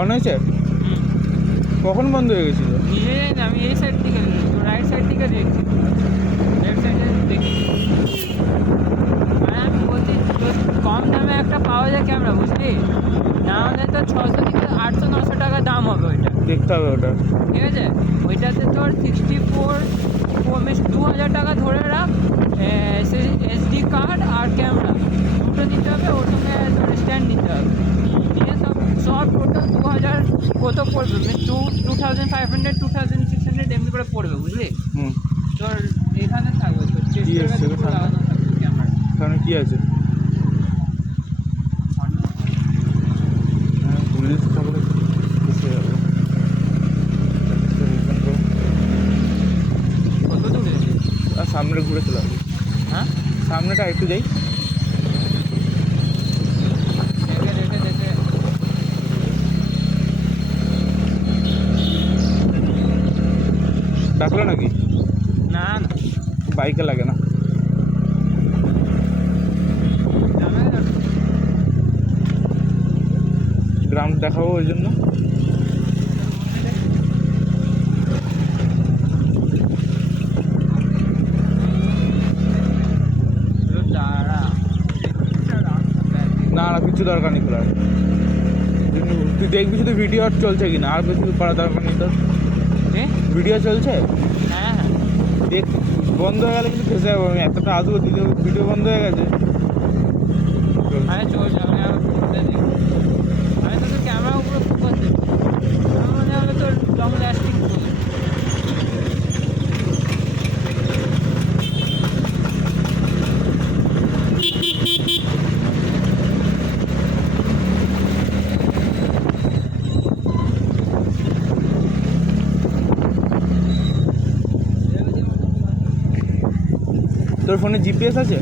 On হয়েছে? কখন বন্ধ হয়ে গেছিল? নিজে জানি না, আমি এই সাইড থেকে রাইট সাইড থেকে দেখছি, লেফট সাইডে দেখি। মানে আমি বলছি তো কম দামে একটা পাওয়া যায় ক্যামেরা, বুঝলি? না হলে তো 600 থেকে 800-900 টাকা দাম হবে ওইটা, দেখতে হবে ওটা। ঠিক আছে? ওইটাতে তোর 64 2000 টাকা ধরে রাখ, SD কার্ড আর ক্যামেরা দুটো নিতে হবে, ওর সঙ্গে তোর স্ট্যান্ড নিতে হবে, নিয়ে সব টোটাল 2000 কত পড়বে, 2500 2600 এমনি করে পড়বে, বুঝলি? তোর এখানে থাকবে তোর লাগানো থাকবে ক্যামেরা। এখানে কি আছে? পুলিশ থাকলে বুঝতে যাবো। কত দূরে? আর সামনে ঘুরে চলে আসবে। হ্যাঁ, সামনেটা একটু যাই। দেখে ডাকলো নাকি? না না, বাইকে লাগে না। গ্রাম দেখাবো ওই জন্য। না না, কিছু দরকার নেই খোলার। তুই দেখবি শুধু ভিডিও চলছে কিনা, আর কিছু করার দরকার নেই তোর। ভিডিও চলছে? হ্যাঁ হ্যাঁ, দেখ, বন্ধ হয়ে গেলে কিন্তু ফেসে যাবো। আমি এতটা আসবো, ভিডিও বন্ধ হয়ে গেছে। আরে চল যাবে, আমি তো ক্যামেরা উপরে ফোকাস দিচ্ছি, মনে হলে তোর লং লাস্টিং করবে। তোর ফোনে জিপিএস আছে?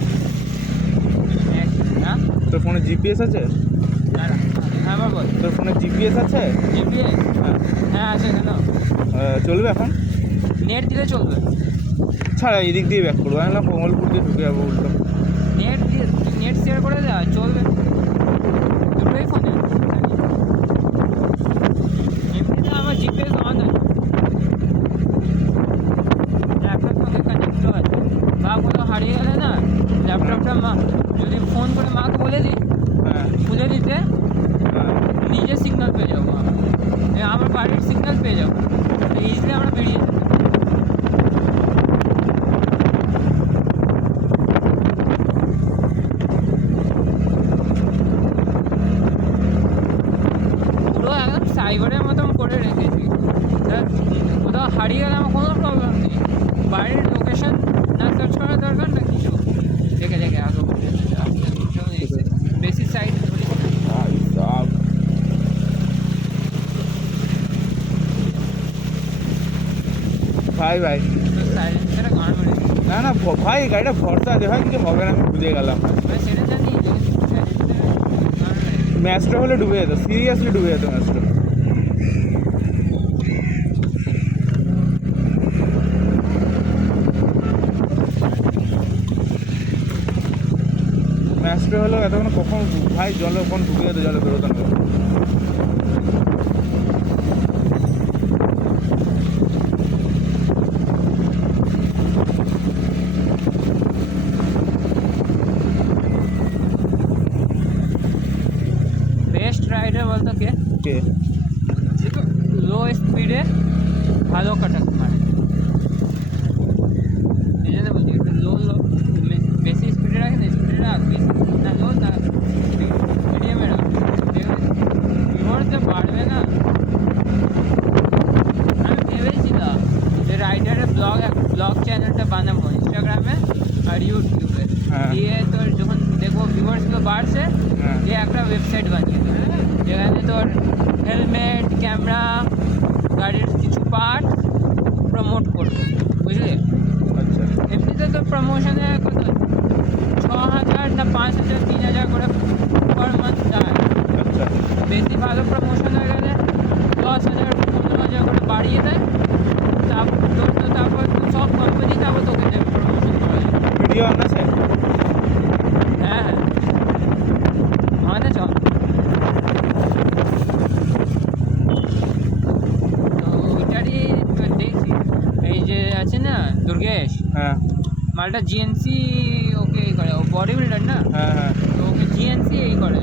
হ্যাঁ, তোর ফোনে জিপিএস আছে? হ্যাঁ বল। তোর ফোনে জিপিএস আছে? জিপিএস? হ্যাঁ হ্যাঁ আছে, কেন? চলবে এখন? নেট দিলে চলবে। ছাড়া এদিক দিয়ে ব্যাক করবো, আমি কমলপুর দিয়ে ঢুকে যাবো উল্টো। নেট দিয়ে নেট শেয়ার করে দেওয়া চলবে দুটোই ফোনে। এমনিতে আমার জিপিএস অন আছে, ল্যাপটপ সঙ্গে কানেক্ট আছে। বা কোথাও হারিয়ে গেলে না ল্যাপটপটা যদি ফোন করে মাকে বলে দিই হ্যাঁ খুলে দিতে, হ্যাঁ, নিজে সিগন্যাল পেয়ে যাবো, আমার বাড়ির সিগন্যাল পেয়ে যাবো, ইজিলি আমরা বেরিয়ে যাবো। পুরো একদম সাইবারের মতন করে রেখেছি, কোথাও হারিয়ে গেলে আমার কোনো প্রবলেম নেই, বাড়ির লোকেশন না সার্চ করার দরকার না কিছু, দেখে আগে বেশি সাইড ভাই ভাই সাইলেন্সারে গান মেরে না না ভাই, গাড়িটা ভরসা আছে ভাই, কিছু হবে না, আমি বুঝে গেলাম। সেটা জানি সাইলেন্সারে গান মেরে ম্যাচটা হলে ডুবে যেত, সিরিয়াসলি ডুবে যেত ম্যাচটা। ম্যাচটা হলো এতক্ষণ কখন ভাই জলে কখন ঢুকে যেত, জলে বেরোতাম না। বেস্ট রাইডার বলতো কে? কে? লো স্পিডে ভালো কাটাক মারে, এই জন্য বলছি একটু লো বেশি স্পিডে রাখে না, স্পিডে রাখ বেশি না, লো না মিডিয়ামে রাখ, ভিউয়ার্সে বাড়বে না। আমি ভেবেছিলাম যে রাইডারের ব্লগ চ্যানেলটা বানাবো ইনস্টাগ্রামে আর ইউটিউবে, দিয়ে তোর যখন দেখবো ভিউয়ার্সগুলো বাড়ছে দিয়ে একটা ওয়েবসাইট বানিয়ে দেবে, যেখানে তোর হেলমেট, ক্যামেরা, গাড়ির কিছু পার্ট প্রমোট করবো, বুঝলি? আচ্ছা, এমনিতে তো প্রমোশনে কত 6000 না 5000 3000 করে পার মান্থ যায়। আচ্ছা, বেশি ভালো প্রমোশন হয়ে গেলে 10,000 15,000 করে বাড়িয়ে দেয়, তারপর সব কোম্পানি তারপর তোকে দেবে প্রমোশন করার জন্য। ভিডিও অন আছে? হ্যাঁ হ্যাঁ, আমাদের চল মালটা জিএনসি ওকে এই করে, ও বডি বিল্ডার না, হ্যাঁ হ্যাঁ তো ওকে জিএনসি এই করে।